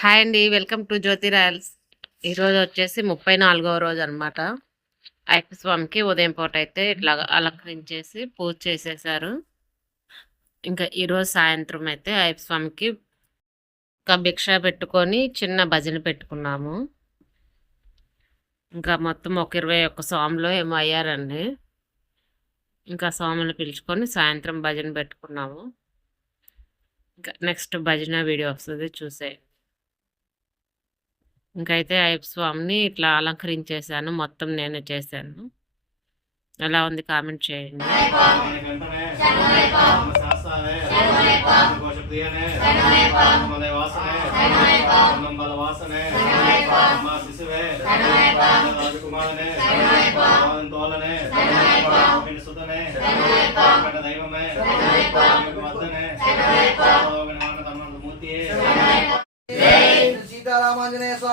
Hi అండి welcome to Jyothi Royals. ఈరోజు వచ్చేసి ముప్పై నాలుగవ రోజు అనమాట అయ్యప్ప స్వామికి ఉదయం పూట అయితే ఇట్లా అలంకరించేసి పూజ చేసేసారు. ఇంకా ఈరోజు సాయంత్రం అయితే అయ్యప్ప స్వామికి ఒక భిక్ష పెట్టుకొని చిన్న భజన పెట్టుకున్నాము. ఇంకా మొత్తం ఒక ఇరవై ఒక్క స్వాములు ఏమో అయ్యారండి. ఇంకా స్వాములు పిలుచుకొని సాయంత్రం భజన పెట్టుకున్నాము. ఇంకా నెక్స్ట్ భజన వీడియో వస్తుంది చూసే ఇంకైతే అయ్యప్ప స్వామిని ఇట్లా అలంకరించేసాను మొత్తం నేనే చేశాను. ఎలా ఉంది కామెంట్ చేయండి. వెంటనే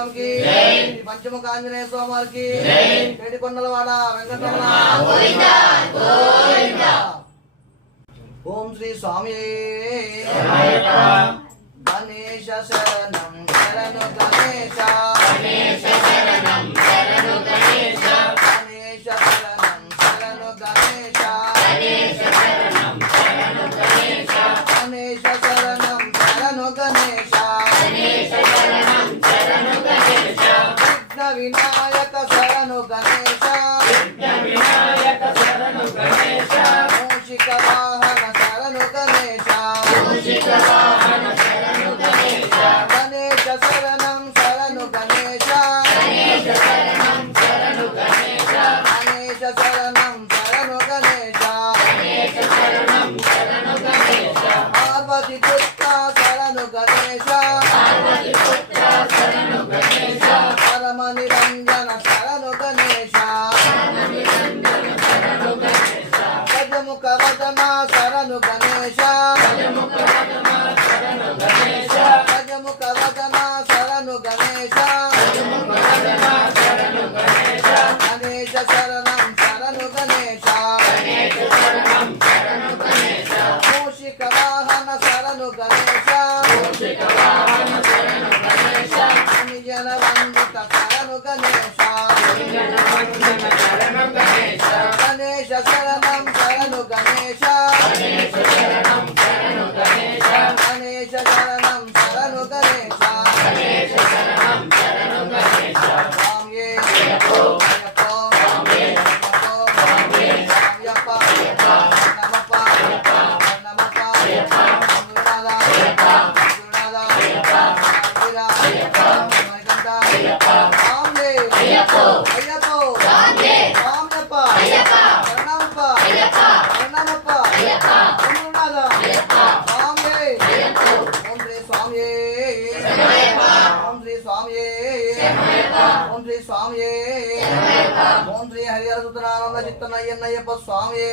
స్వామికి. పంచముఖ ఆంజనేయ స్వామి వారికి ఏడికొండలవాడ వెంకటరమణ. ఓం శ్రీ స్వామి. గణేశ శరణు పార్వతి పుత్ర శరణు గణేశ. పార్వతి పుత్ర శరణు గణేశ పరమ నిరంజన శరణు గణేశ. గజముఖ వదన శరణు గణేశ. గజముఖ వదన శరణు గణేశ గజముఖ వదన శరణు గణేశ. గణేశ శరణం శరణు గణేశ. వందిత శరణు గణేశ గణేశ అయ్యప్పో అయ్యప్పో స్వామియప్ప శరణమప్ప శరణమప్ప గురునాథ స్వామి